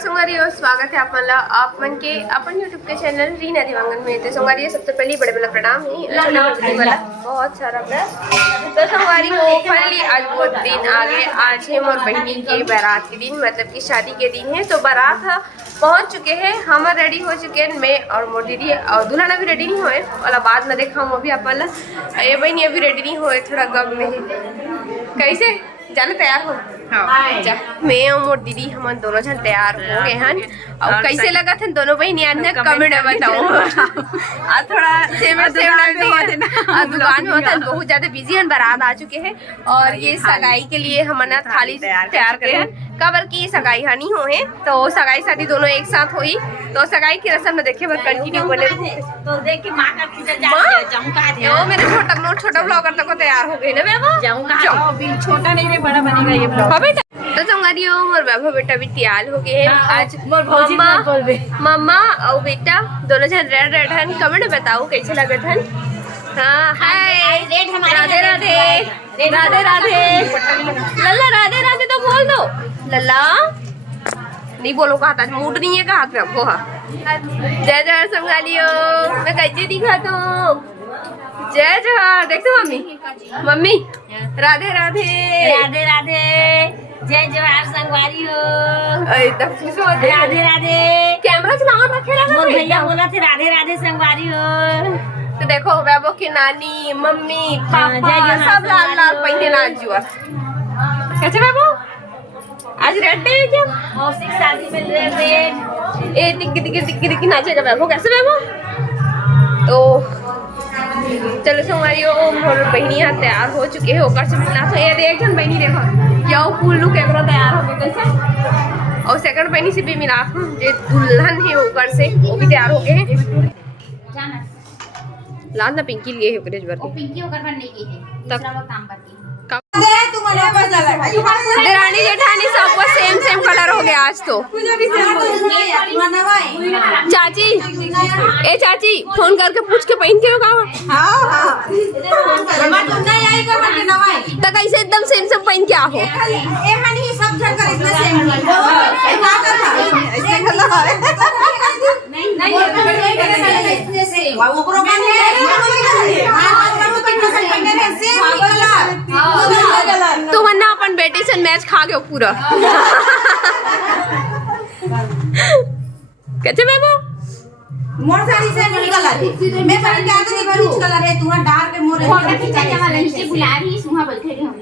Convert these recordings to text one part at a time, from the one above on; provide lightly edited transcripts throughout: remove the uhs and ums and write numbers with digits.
संगवारी और स्वागत है आप मन के अपन यूट्यूब के चैनल रीना दिवांगन में। तो संगवारी सबसे पहले बड़े बड़ा प्रणाम है वाला बहुत सारा। तो संगवारी हो फाइनली आज वो दिन आ गए। आज है मोर बहनी के बारात के दिन, मतलब कि शादी के दिन है। तो बारात पहुंच चुके हैं, हम रेडी हो चुके हैं। मैं और मोर दीदी और दुल्हन अभी रेडी नहीं हुए वाला बाद में देखा हम अभी अपन ये बहनी अभी रेडी नहीं हुए, थोड़ा गम में है। कैसे जाने तैयार हो? हाँ। मैं और मोर दीदी हम दोनों जन तैयार हो गए हैं। और कैसे लगा था दोनों बहनी आने कमेंट में बताओ। थोड़ा दुकान में होता है, बहुत ज्यादा बिजी है। बारात आ चुके हैं और ये सगाई के लिए हम थाली तैयार करे हैं। कबर की सगाई हनी हो है, तो सगाई शादी दोनों एक साथ हुई। तो सगाई की रस्म में देखे बस कंटिन्यू बने तो देख के मां का मेरे छोटा ब्लॉगर तक तैयार हो गई ना। छोटा नहीं बड़ा बनेगा ये ब्लॉग। तो संगवारियों मोर बाबा बेटा भी तैयार हो गए हैं। आज मम्मा और बेटा दोनों जन रेड हन। कमेंट बताओ कैसे लगे हन। हाँ हाय राधे राधे राधे राधे लल्ला राधे राधे तो बोल दो। लल्ला नहीं बोलो का हाथ मूड नहीं है का हाथ में आपको। जय जय संगालियो मैं कैसे दिखा तो जय जय देखो मम्मी राधे राधे राधे राधे जय जवाहर संगवारी हो। राधे राधे कैमरा चला रखे भैया बोला थे राधे राधे संगवारी हो। तो देखो बाबू की नानी मम्मी पापा सब लाल लाल पहने नाच जुआ। कैसे बाबू आज रेड डे है क्या? मौसी की शादी में रेड ए टिक नाचेगा बाबू। कैसे बाबू? तो चलो संगवारियों मोर बहनी यहाँ तैयार हो चुके हैं। होकर से मिला तो ये देख जन बहनी देखो या फूल लुक एक तैयार हो गए कैसे। और सेकंड बहनी से भी मिला जो दुल्हन है होकर से वो भी तैयार हो गए हैं। लाल ना पिंकी लिए है पिंकी होकर बनने की है तब काम करती है। देरानी जेठानी सबको सेम कलर हो गया आज तो। चाची ए चाची फोन करके पूछ के पहन के तो कैसे एकदम सेम पहन के आहो। तुम ना अपन बेटी से मैच खा गए पूरा। कैसे बाबू मोर साड़ी से नहीं कलर है मैं पहन के आते नहीं कुछ कलर है तुम्हारा डार्क है मोर फोटो खिंचाने वाला नीचे बुला रही सुहा बैठे रहे हम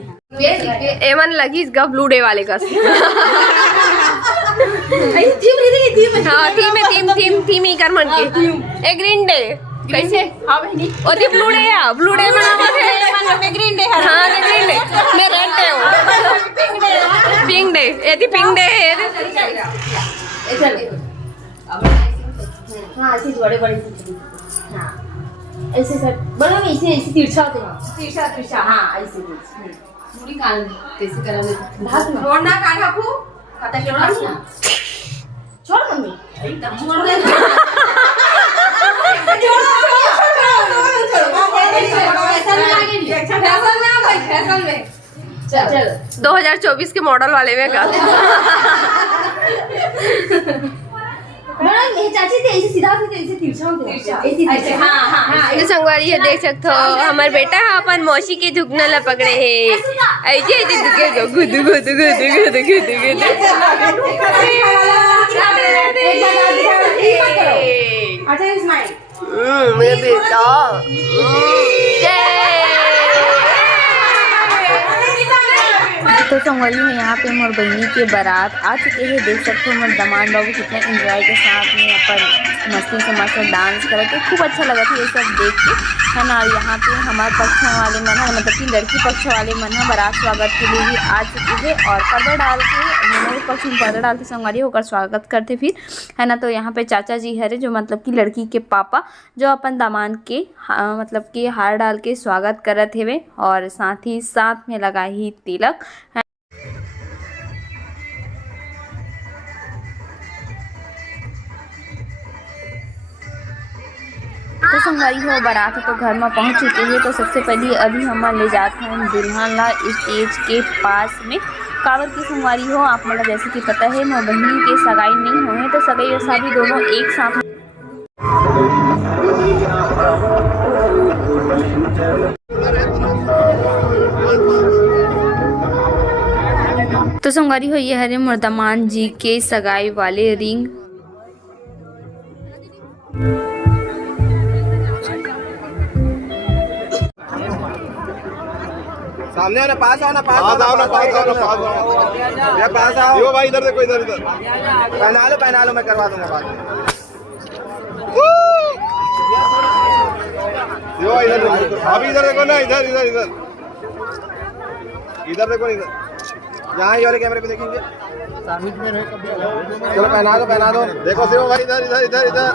एमन लगी इसका ब्लू डे वाले का। थीम ही कर मन के ए ग्रीन डे कैसे। हां बहनी ओदी ब्लू डे है ब्लू डे बनावा है ग्रीन डे। हां ग्रीन डे मैं रेड डे हूं पिंक डे एदी पिंक डे है। ए चल हां ऐसे बड़े हां ऐसे कर बनो ऐसे तिरछा हां ऐसे पूरी कान कैसे करा ले भाग में छोड़ ना कान रखो खाता छोड़ मम्मी एकदम छोड़ दे। 2024 के मॉडल वाले में का संगवारी है देख सकते हो हमारे बेटा अपन मौसी के झुकना ला पकड़े है ऐसे मेरा बेटा तो संगवारी में यहाँ पे मोर बहनी के बारात आ चुके हैं। देख सकते हो मोर दमान बाबू कितना एंजॉय के साथ में अपन मस्ती से मस्त डांस करे थे। खूब अच्छा लगा था ये सब देख के है ना। और यहाँ पे हमारे पक्ष वाले मन है मतलब कि लड़की पक्ष वाले मन है बारात स्वागत के लिए भी आ चुके हैं और पर्दा डाल के मेरे पक्ष में पर्दा डालते संगवारी होकर स्वागत करते फिर है ना। तो यहाँ पे चाचा जी हरे जो मतलब कि लड़की के पापा जो अपन दामाद के मतलब कि हार डाल के स्वागत करत हेवे और साथ ही साथ में लगा ही तिलक। तो संगवारी हो बारात तो घर में पहुंच चुके हैं। तो सबसे पहले अभी हम ले जाते हैं दुल्हन ला स्टेज के पास में काबर की संगवारी हो आप मतलब जैसे कि पता है मोर बहनी के सगाई नहीं होए तो सगाई और शादी दोनों एक साथ। तो संगवारी हो ये हरे मोर दामाद जी के सगाई वाले रिंग। सामने आना, पास आओ ना, पास आओ ना, पास आओ ना, पास आओ या पास आओ। यो भाई इधर देखो, इधर इधर पहना लो, मैं करवा दूंगा बात। यो इधर अभी इधर देखो ना, इधर इधर इधर इधर देखो, इधर यहाँ ये वाले कैमरे पे देखेंगे। चलो पहना दो देखो शिव भाई, इधर इधर इधर इधर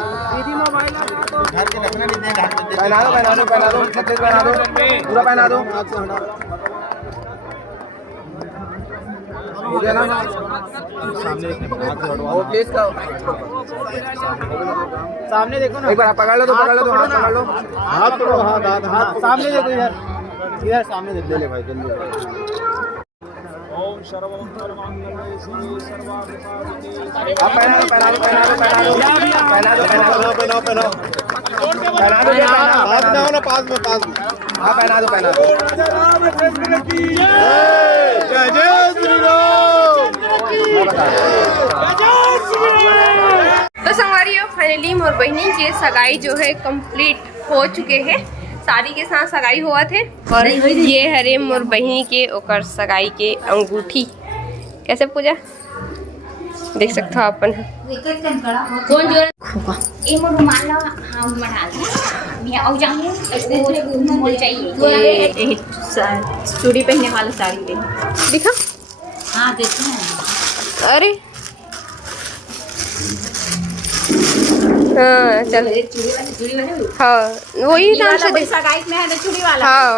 पहना दो पूरा पहना दो। हो गया ना? सामने देखो ना, एक बार पकड़ लो, हाथ पकड़ो, हाथ सामने देखो, इधर सामने देख ले भाई, जल्दी। ओम सर्वं सर्वांगमय शिवे सर्वाधिकारिणे। आप पहना दो पास में आप पहना दो। रामचंद्र की जय, जय श्री राम। तो संगवारियों फाइनली मोर बहनी के सगाई जो है कंप्लीट हो चुके हैं। शादी के साथ सगाई हुआ थे और ये हरे मोर बहनी के ओकर सगाई के अंगूठी। कैसे पूजा देख सकते हो अपन। कौन जो ए मोर रुमाल ला, हां रुमाल मैं आउ जाऊं ऐसे मोल चाहिए। ये चूड़ी पहनने वाला साड़ी दे दिखा। हां देखो ना, अरे हाँ चल, चूड़ी वाले हाँ वही नाम से देख। सगाई में है ना चूड़ी वाला। हाँ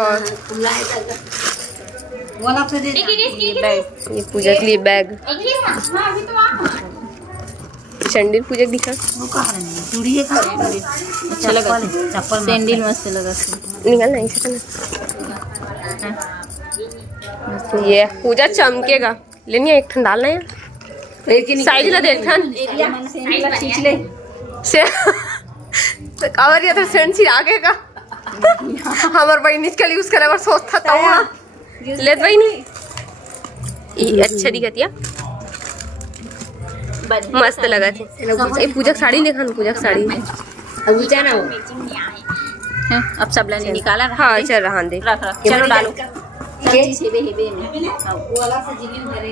वो नाम से दे। ये पूजा के लिए बैग। हां अभी तो आ सैंडल पूजा दिखा। वो कहां है चूड़ी है, कहां है अच्छा लगा, चप्पल सैंडल मस्त लगा। निकल नहीं सकता। ये पूजा चमकेगा। लेनी है एक ठन डालना है, साइज ला देख ठन खींच ले से कवर या तो सेंसी आगे का हमार भाई निकल यूज करे बार सोचता था ना लेत भाई नहीं। ये अच्छा दिखती है, मस्त लगा थी। ये पूजा साड़ी देखा ना, पूजा साड़ी अब जाना वो अब सब लाने निकाला। हाँ चल रहा दे रख चलो डालो। ये हेबे में वो वाला से जिगिन करे।